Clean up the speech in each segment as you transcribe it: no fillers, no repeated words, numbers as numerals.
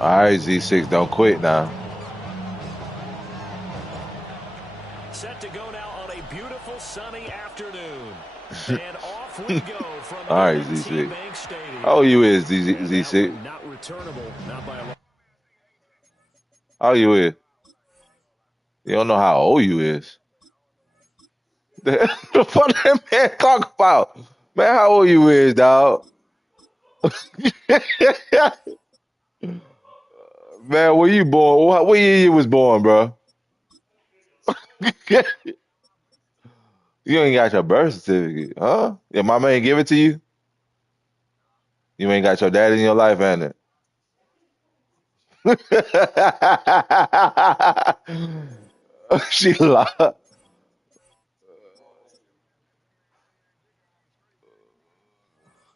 All right, Z6, don't quit now. Set to go now on a beautiful sunny afternoon. And off we go from All right, M&T Z6. Bank Stadium. How old you is, Z6? Not returnable, not by a long. How old you is? You don't know how old you is. The fuck that man talk about? Man, how old you is, dog? Man, where you born? What year you was born, bro? You ain't got your birth certificate, huh? Your mama ain't give it to you? You ain't got your dad in your life, ain't it? She lied.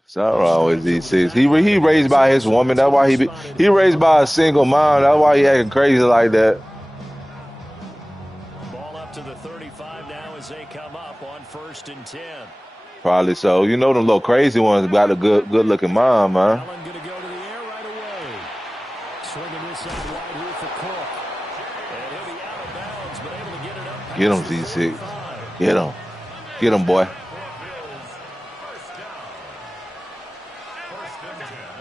Something wrong with Z6. He raised by his woman. That's why he raised by a single mom. That's why he acting crazy like that. Ball up to the 35 now as they come up on 1st and 10. Probably so. You know them little crazy ones got a good looking mom, man. Allen going to go to the air right away. Swinging this out wide here for Cook. And he'll be out of bounds, but able to get it up. Get him, Z6. Get him. Get him, boy.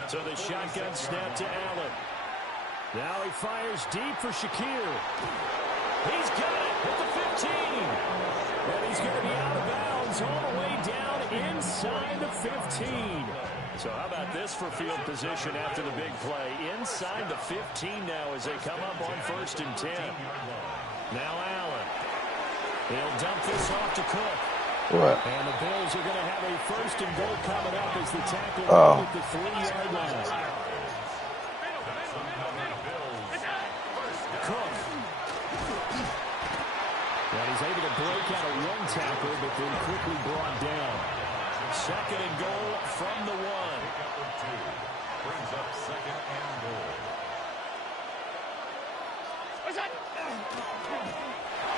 So the shotgun snap to Allen. Now he fires deep for Shakir. He's got it at the 15. And he's going to be out of bounds all the way down inside the 15. So how about this for field position after the big play? Inside the 15 now as they come up on 1st and 10. Now Allen. He'll dump this off to Cook. What? And the Bills are going to have a 1st and goal coming up as the tackle at the 3-yard line. Cook. And he's able to break out of one tackle, but then quickly brought down. 2nd and goal from the 1. Brings up 2nd and goal.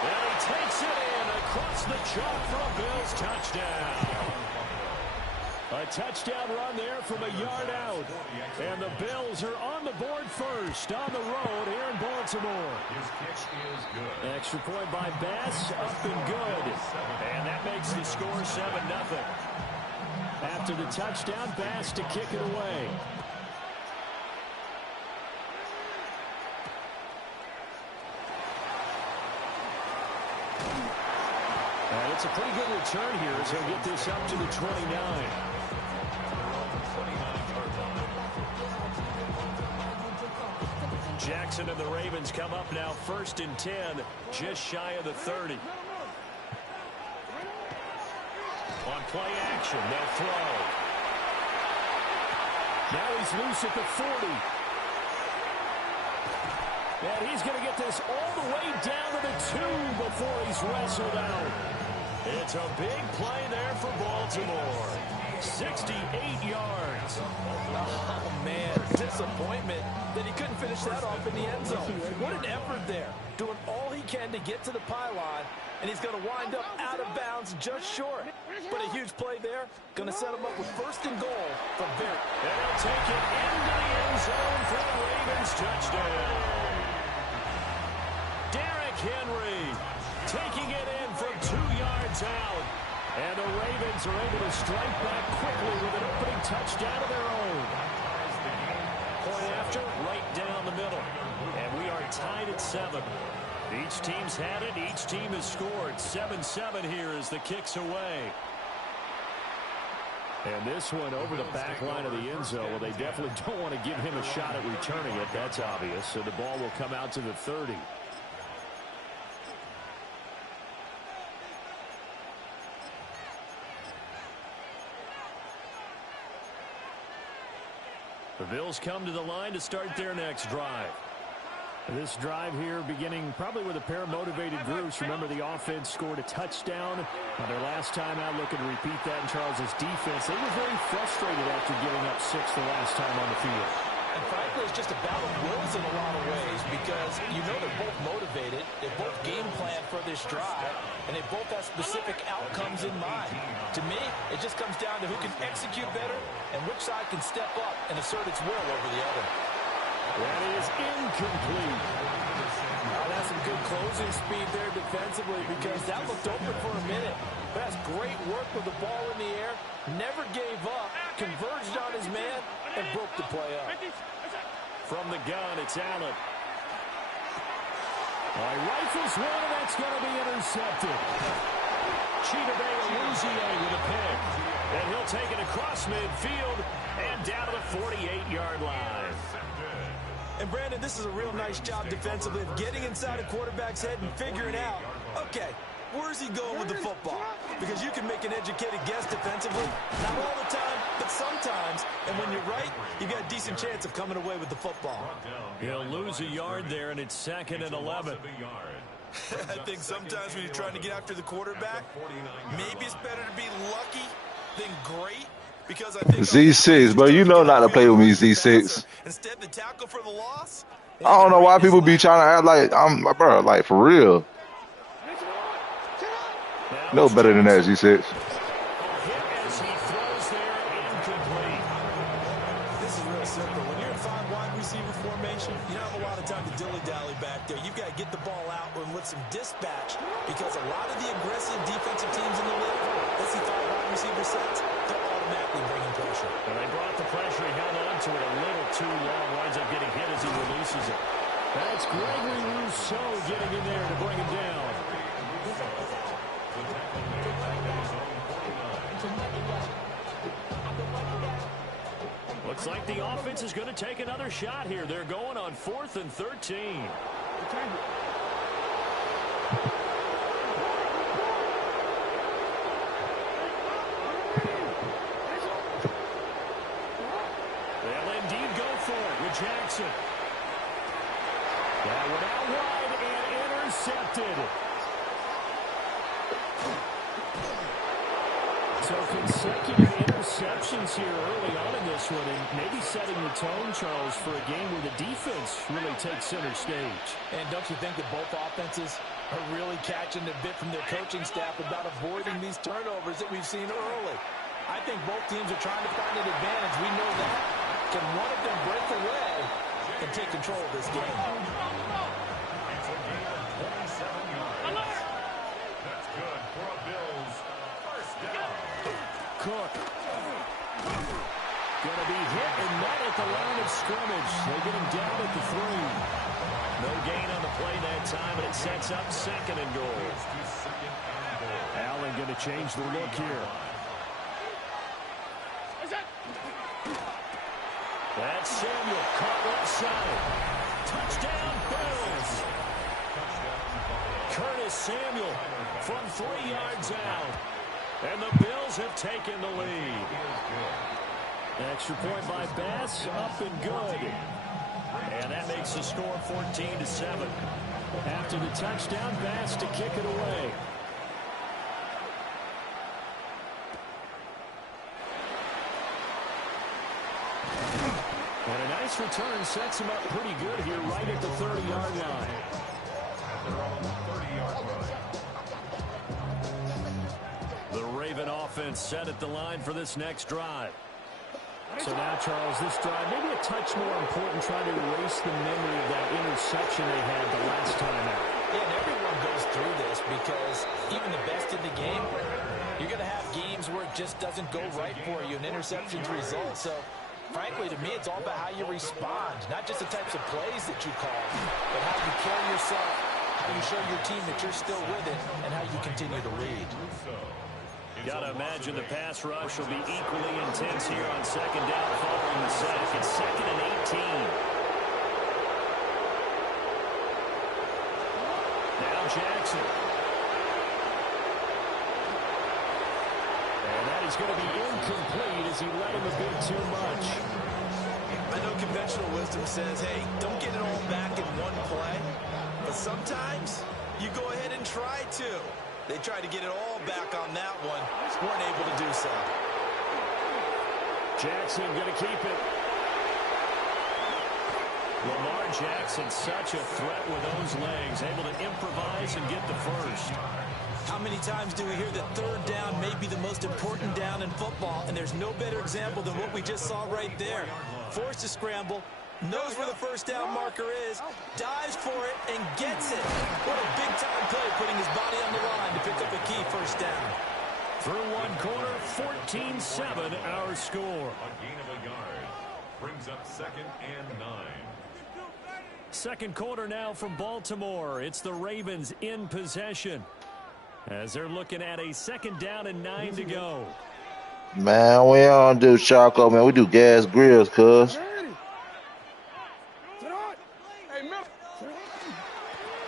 And he takes it in across the chalk for a Bills touchdown. A touchdown run there from a yard out. And the Bills are on the board first on the road here in Baltimore. His catch is good. Extra point by Bass, up and good. And that makes the score 7-0. After the touchdown, Bass to kick it away. And it's a pretty good return here as he'll get this up to the 29. Jackson and the Ravens come up now 1st and 10, just shy of the 30. On play action, they'll throw. Now he's loose at the 40. And he's going to get this all the way down to the 2 before he's wrestled out. It's a big play there for Baltimore. 68 yards. Oh, man, disappointment that he couldn't finish that off in the end zone. What an effort there. Doing all he can to get to the pylon, and he's going to wind up out of bounds just short. But a huge play there. Going to set him up with 1st and goal from there. And he'll take it into the end zone for the Ravens touchdown. Derrick Henry taking it in from 2 yards out. And the Ravens are able to strike back quickly with an opening touchdown of their own. Point after, right down the middle. And we are tied at 7. Each team's had it. Each team has scored. 7-7 here as the kick's away. And this one over the back line of the end zone. Well, they definitely don't want to give him a shot at returning it. That's obvious. So the ball will come out to the 30. The Bills come to the line to start their next drive. This drive here beginning probably with a pair of motivated groups. Remember, the offense scored a touchdown on their last time out. Looking to repeat that in Charles's defense. They were very frustrated after giving up 6 the last time on the field. And frankly, it's just a battle of wills in a lot of ways because you know they're both motivated. They both game plan for this drive, and they both have specific outcomes in mind. To me, it just comes down to who can execute better and which side can step up and assert its will over the other. That is incomplete. That's some good closing speed there defensively because that looked open for a minute. But that's great work with the ball in the air. Never gave up, converged on his man, and broke the play up. From the gun, it's Allen. Rifles one, and that's going to be intercepted. Chidobe with a pick. And he'll take it across midfield and down to the 48-yard line. And, Brandon, this is a real nice job defensively of getting inside a quarterback's head and figuring out, okay, where's he going with the football? Because you can make an educated guess defensively. Not all the time, but sometimes. And when you're right, you've got a decent chance of coming away with the football. He'll lose a yard there, and it's 2nd and 11. I think sometimes when you're trying to get after the quarterback, maybe it's better to be lucky than great. Because I think Z6, bro, you know not to play with me, Z6. Instead, the tackle for the loss. I don't know why people be trying to act like I'm, bro, like for real. No better than that, Z6. This is real simple. When you're in 5 wide receiver formation, you don't have a lot of time to dilly-dally back there. You've got to get the ball out and with some dispatch because a lot of the aggressive defensive teams in the league, let's see 5 wide receiver sets, they'll automatically bring in pressure. And they brought the pressure. He held on to it a little too long. Winds up getting hit as he releases it. That's Gregory Rousseau getting in there to bring him down. Looks like the offense is going to take another shot here. They're going on 4th and 13. They'll indeed go for it with Jackson. That went out wide and intercepted. So consecutive interceptions here early on in this one, and maybe setting the tone, Charles, for a game where the defense really takes center stage. And don't you think that both offenses are really catching a bit from their coaching staff about avoiding these turnovers that we've seen early? I think both teams are trying to find an advantage. We know that. Can one of them break away and take control of this game? That's good for a Bills first down. Cook. Going to be hit and not at the line of scrimmage. They get him down at the 3. No gain on the play that time, and it sets up 2nd and goal. Allen going to change the look here. That's Samuel caught left side. Touchdown, Bills. Curtis Samuel from 3 yards out. And the Bills have taken the lead. Extra point by Bass, up and good. And that makes the score 14-7. After the touchdown, Bass to kick it away. And a nice return sets him up pretty good here right at the 30-yard line. The Raven offense set at the line for this next drive. So now, Charles, this drive maybe a touch more important, trying to erase the memory of that interception they had the last time out. Yeah, and everyone goes through this because even the best in the game, you're going to have games where it just doesn't go right for you, and interceptions result. So, frankly, to me, it's all about how you respond, not just the types of plays that you call, but how you carry yourself, how you show your team that you're still with it, and how you continue to lead. Got to imagine the pass rush will be equally intense here on 2nd down following the sack. It's 2nd and 18. Now Jackson. And that is going to be incomplete as he let him a bit too much. I know conventional wisdom says, hey, don't get it all back in one play. But sometimes you go ahead and try to. They tried to get it all back on that one. Weren't able to do so. Jackson going to keep it. Lamar Jackson, such a threat with those legs, able to improvise and get the first. How many times do we hear that 3rd down may be the most important down in football, and there's no better example than what we just saw right there. Forced to scramble, Knows where the first down marker is, dives for it, and gets it. What a big-time play, putting his body on the line to pick up a key first down. Through one quarter, 14-7 our score. A gain of a yard. Brings up 2nd and 9. Second quarter now from Baltimore. It's the Ravens in possession, as they're looking at a 2nd down and 9 to go. Man, we don't do Choco, man. We do gas grills, cuz.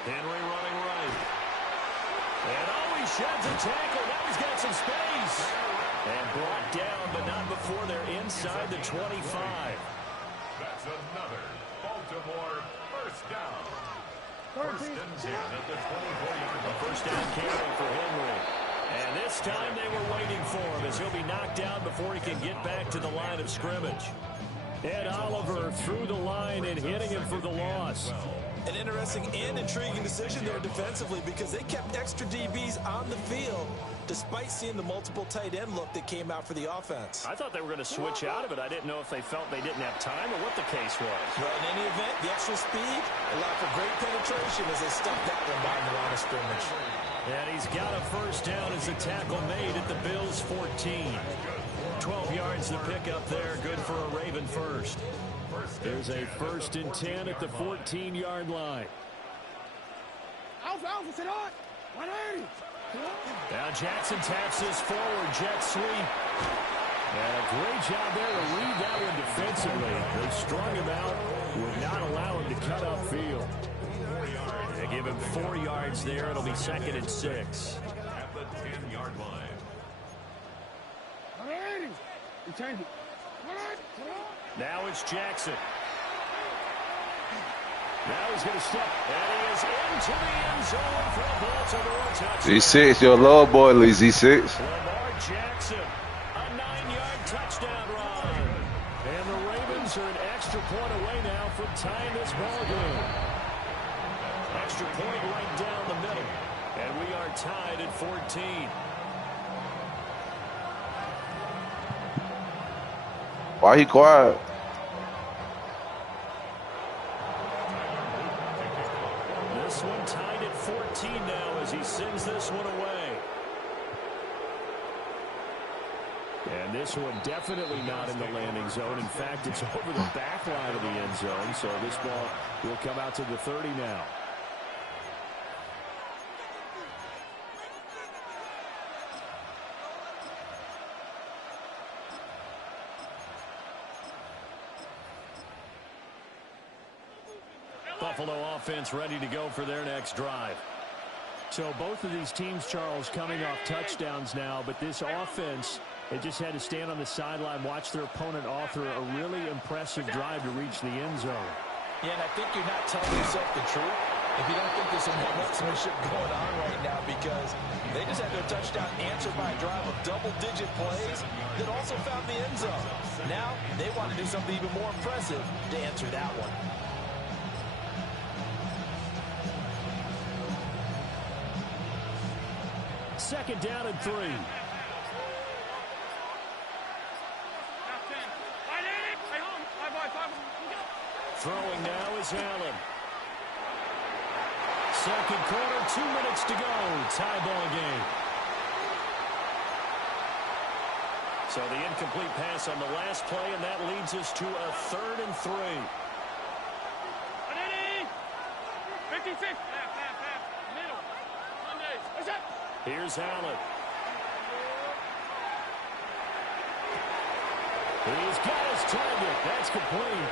Henry running right. And he sheds a tackle. Now he's got some space. And brought down, but not before they're inside the 25. That's another Baltimore first down. First and 10 at the 24-yard line. First down carry for Henry. And this time they were waiting for him, as he'll be knocked down before he can get back to the line of scrimmage. Ed Oliver through the line and hitting him for the loss. An interesting and intriguing decision there defensively, because they kept extra DBs on the field despite seeing the multiple tight end look that came out for the offense. I thought they were going to switch out of it. I didn't know if they felt they didn't have time or what the case was. Well, in any event, the extra speed allowed for great penetration as they stuffed that one by the line of scrimmage. And he's got a first down as the tackle made at the Bills' 14. 12 yards to pick up there. Good for a Raven first. There's a 1st and 10 at the 14-yard line. Now Jackson taps this forward, jet sweep. And a great job there to read that one defensively. They strung him out, would not allow him to cut upfield. They give him 4 yards there. It'll be 2nd and 6. At the 10-yard line. Now it's Jackson. Now he's going to step, and he is into the end zone for a Baltimore touchdown. Z6, your little boy, Lee Z6. Lamar Jackson, a 9-yard touchdown run. And the Ravens are an extra point away now from tying this ball game. Extra point right down the middle. And we are tied at 14. Why he quiet? This one tied at 14 now as he sends this one away. And this one definitely not in the landing zone. In fact, it's over the back line of the end zone. So this ball will come out to the 30 now. Buffalo offense ready to go for their next drive. So both of these teams, Charles, coming off touchdowns now, but this offense, they just had to stand on the sideline, watch their opponent author a really impressive drive to reach the end zone. Yeah, and I think you're not telling yourself the truth if you don't think there's some one-upsmanship going on right now, because they just had their touchdown answered by a drive of double-digit plays that also found the end zone. Now they want to do something even more impressive to answer that one. Second down and 3. Throwing now is Allen. Second quarter, 2 minutes to go. Tie ball game. So the incomplete pass on the last play, and that leads us to a 3rd and 3. 56. Middle. Here's Allen. He's got his target. That's complete.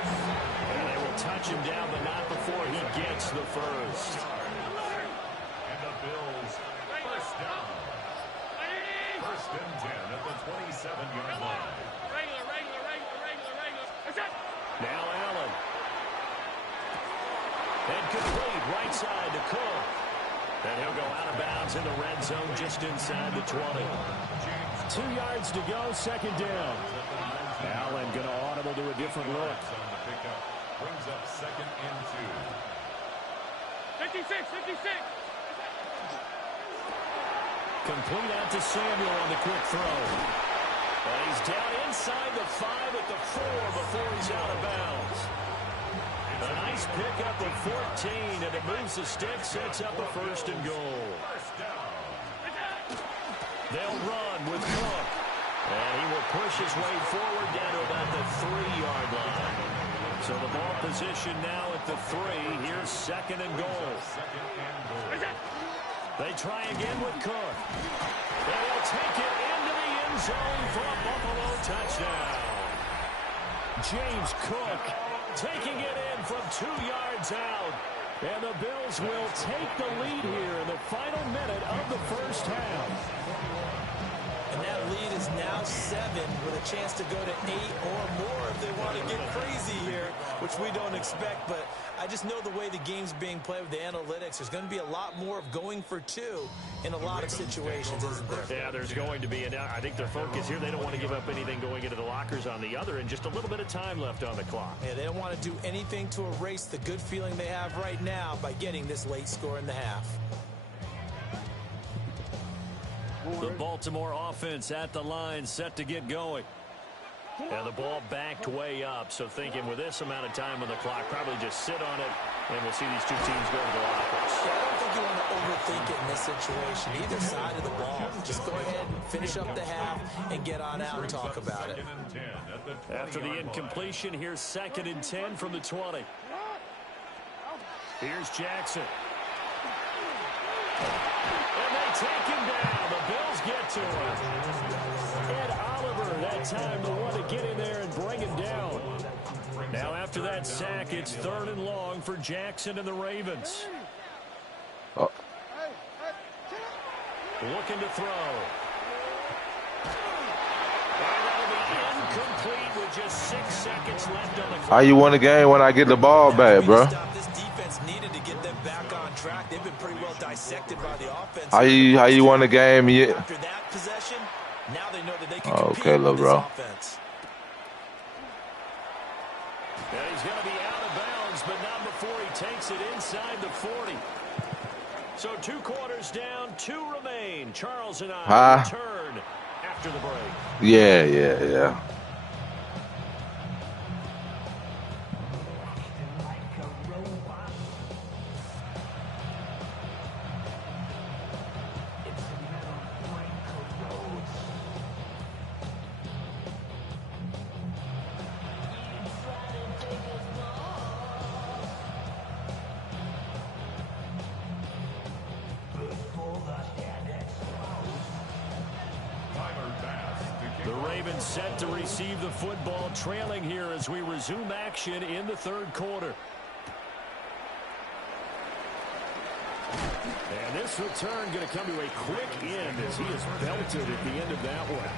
And they will touch him down, but not before he gets the first. And the Bills first down. 1st and 10 at the 27-yard line. Regular. Now Allen. And complete right side to Cook. And he'll go out of bounds in the red zone just inside the 20. 2 yards to go, second down. Allen going to audible to a different look. Brings up 2nd and 2. 56. Complete out to Samuel on the quick throw. And he's down inside the 5 at the 4 before he's out of bounds. Nice pickup of 14, and it moves the stick, sets up a 1st and goal. They'll run with Cook. And he will push his way forward down to about the 3-yard line. So the ball position now at the 3. Here's 2nd and goal. They try again with Cook. And he'll take it into the end zone for a Buffalo touchdown. James Cook taking it in from 2 yards out. And the Bills will take the lead here in the final minute of the first half. And that lead is now 7 with a chance to go to 8 or more if they want to get crazy here, which we don't expect. But I just know the way the game's being played with the analytics, there's going to be a lot more of going for 2 in a lot of situations, isn't there? Yeah, there's going to be. And I think their focus here, they don't want to give up anything going into the lockers on the other, and just a little bit of time left on the clock. Yeah, they don't want to do anything to erase the good feeling they have right now by getting this late score in the half. The Baltimore offense at the line, set to get going. And the ball backed way up, so thinking with this amount of time on the clock, probably just sit on it, and we'll see these two teams go to the lockers. Yeah, I don't think you want to overthink it in this situation, either side of the ball. Just go ahead and finish up the half and get on out and talk about it. After the incompletion, here's 2nd and 10 from the 20. Here's Jackson. And they take him down. The Bills get to him. Ed Oliver, that time the one to get in there and bring him down. Now after that sack, it's 3rd and long for Jackson and the Ravens. Oh. Looking to throw. And that'll be incomplete with just 6 seconds left on the clock. How you win the game when I get the ball back, bro? This defense needed to get them back on track. They've been pretty well dissected by the offense. How you won the game? After that possession, now they know that they can compete Okay, with bro. this offense. And he's going to be out of bounds, but not before he takes it inside the 40. So 2 quarters down, 2 remain. Charles and I return after the break. Yeah. Set to receive the football, trailing here as we resume action in the 3rd quarter. And this return going to come to a quick end as he is belted at the end of that one.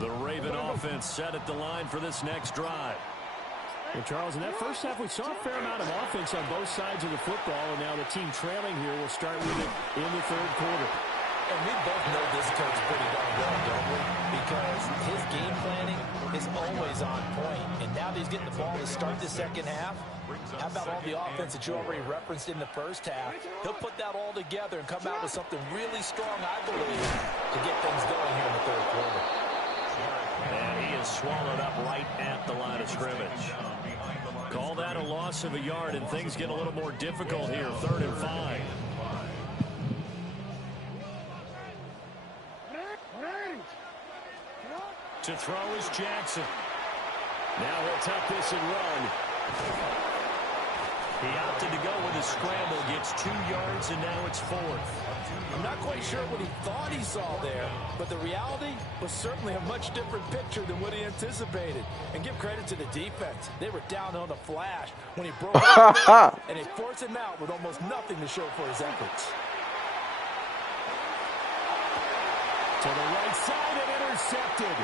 The Raven offense set at the line for this next drive. Well, Charles, in that first half, we saw a fair amount of offense on both sides of the football, and now the team trailing here will start with it in the 3rd quarter. And we both know this coach pretty darn well, don't we? Because his game planning is always on point. And now that he's getting the ball to start the 2nd half, how about all the offense that you already referenced in the first half? He'll put that all together and come out with something really strong, I believe, to get things going here in the 3rd quarter. And he is swallowed up right at the line of scrimmage. Call that a loss of a yard, and things get a little more difficult here. 3rd and 5. To throw is Jackson. Now he'll tuck this and run. He opted to go with a scramble, gets 2 yards, and now it's 4th. I'm not quite sure what he thought he saw there, but the reality was certainly a much different picture than what he anticipated. And give credit to the defense. They were down on the flash when he broke out, and they forced him out with almost nothing to show for his efforts. To the right side and intercepted.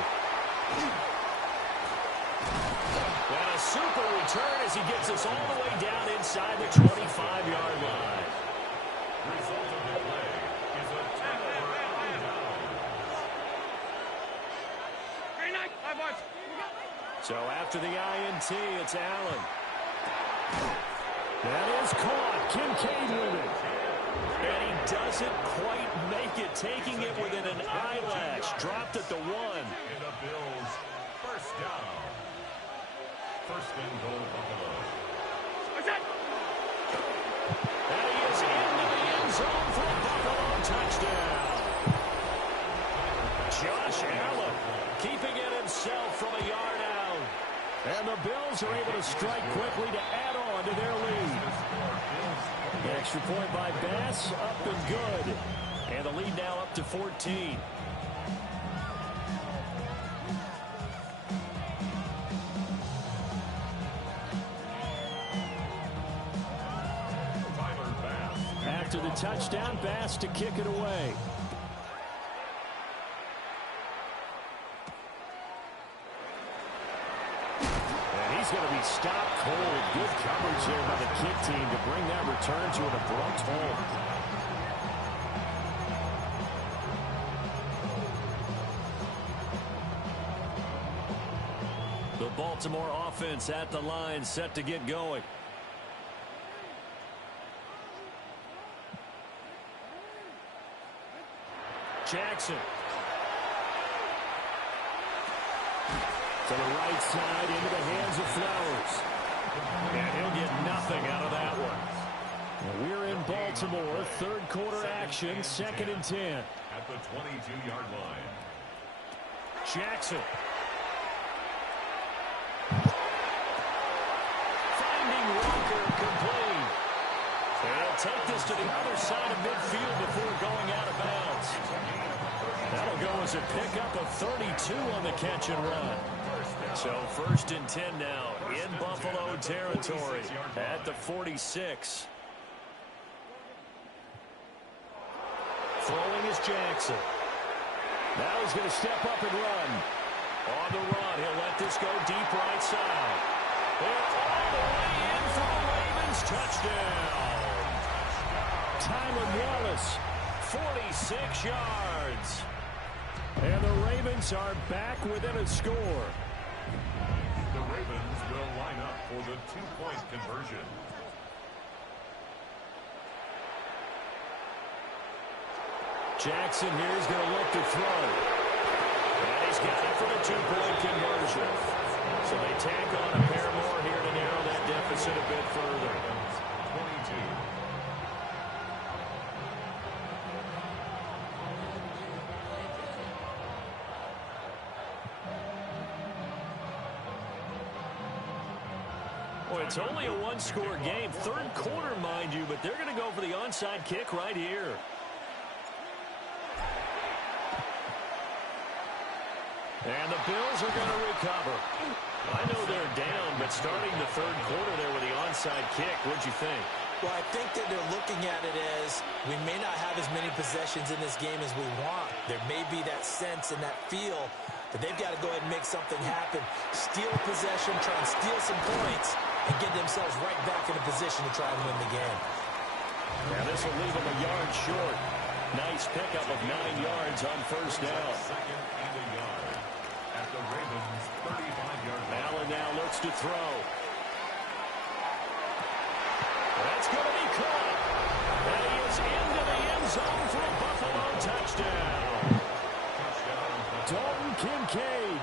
And a super return as he gets us all the way down inside the 25-yard line. So after the INT, it's Allen. That is caught. Kincaid with it. And he doesn't quite make it, taking it within an eyelash. Dropped at the 1. And the Bills, first down. First and goal, Buffalo. And he is into the end zone for a Buffalo touchdown. Josh Allen keeping it himself from a yard out. And the Bills are able to strike quickly to add on to their lead. The extra point by Bass, up and good. And the lead now up to 14. After the touchdown, Bass to kick it away. And he's going to be stopped cold. Good coverage there by the kick team to bring that return to an abrupt halt. The Baltimore offense at the line, set to get going. Jackson. To the right side, into the hands of Flowers. And he'll get nothing out of that one. And we're in Baltimore, third quarter action, 2nd and 10. At the 22-yard line. Jackson. Finding Walker complete. And he'll take this to the other side of midfield before going out of bounds. That'll go as a pickup of 32 on the catch and run. So 1st and 10 now in Buffalo territory at the 46. Throwing is Jackson. Now he's going to step up and run. On the run, he'll let this go deep right side. And all the way in for the Ravens touchdown. Tylan Wallace, 46 yards. And the Ravens are back within a score. The Ravens will line up for the 2-point conversion. Jackson here is going to look to throw. And he's got it for the 2-point conversion. So they tack on a pair more here to narrow that deficit a bit further. 22. Well, it's only a one-score game. Third quarter, mind you, but they're going to go for the onside kick right here. And the Bills are going to recover. I know they're down, but starting the third quarter there with the onside kick, what'd you think? Well, I think that they're looking at it as we may not have as many possessions in this game as we want. There may be that sense and that feel that they've got to go ahead and make something happen. Steal a possession, try and steal some points, and get themselves right back in a position to try and win the game. Now this will leave them a yard short. Nice pickup of 9 yards on first down. Second and a yard. At the Ravens' 35-yard line. Allen now looks to throw. That's going to be caught. And he is into the end zone for a Buffalo touchdown. Dalton Kincaid,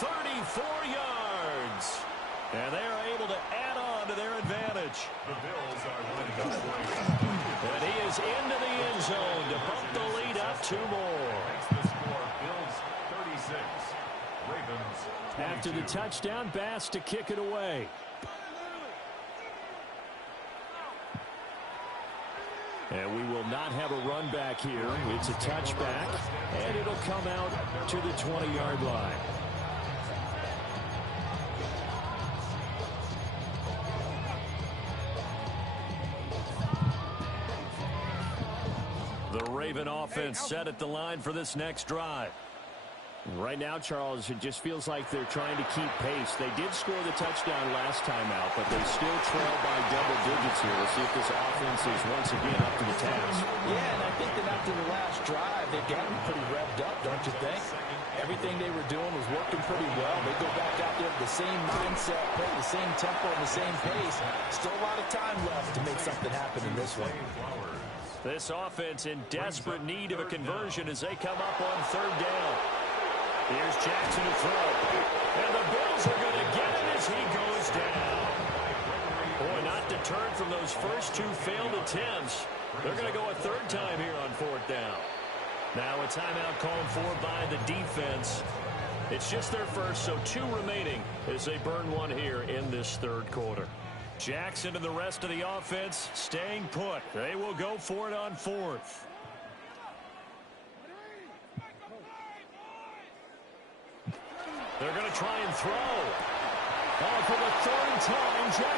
34 yards. And they are able to add on to their advantage. The Bills are lining up for And he is into the end zone to bump the lead up 2 more. Makes the score Bills 36, Ravens 22. After the touchdown, Bass to kick it away. And we will not have a run back here. It's a touchback, and it'll come out to the 20-yard line. The Raven offense set at the line for this next drive. Right now, Charles, it just feels like they're trying to keep pace. They did score the touchdown last time out, but they still trail by double digits here. We'll see if this offense is once again up to the task. Yeah, and I think that after the last drive, they've got them pretty revved up, don't you think? Every everything they were doing was working pretty well. They go back out there with the same mindset, play the same tempo, and the same pace. Still a lot of time left to make something happen in this one. This offense in desperate need of a conversion as they come up on third down. Here's Jackson to throw. And the Bills are going to get him as he goes down. Boy, not deterred from those first two failed attempts. They're going to go a third time here on fourth down. Now a timeout called for by the defense. It's just their first, so 2 remaining as they burn one here in this third quarter. Jackson and the rest of the offense staying put. They will go for it on fourth. They're going to try and throw. Oh, for the third time, Jackson.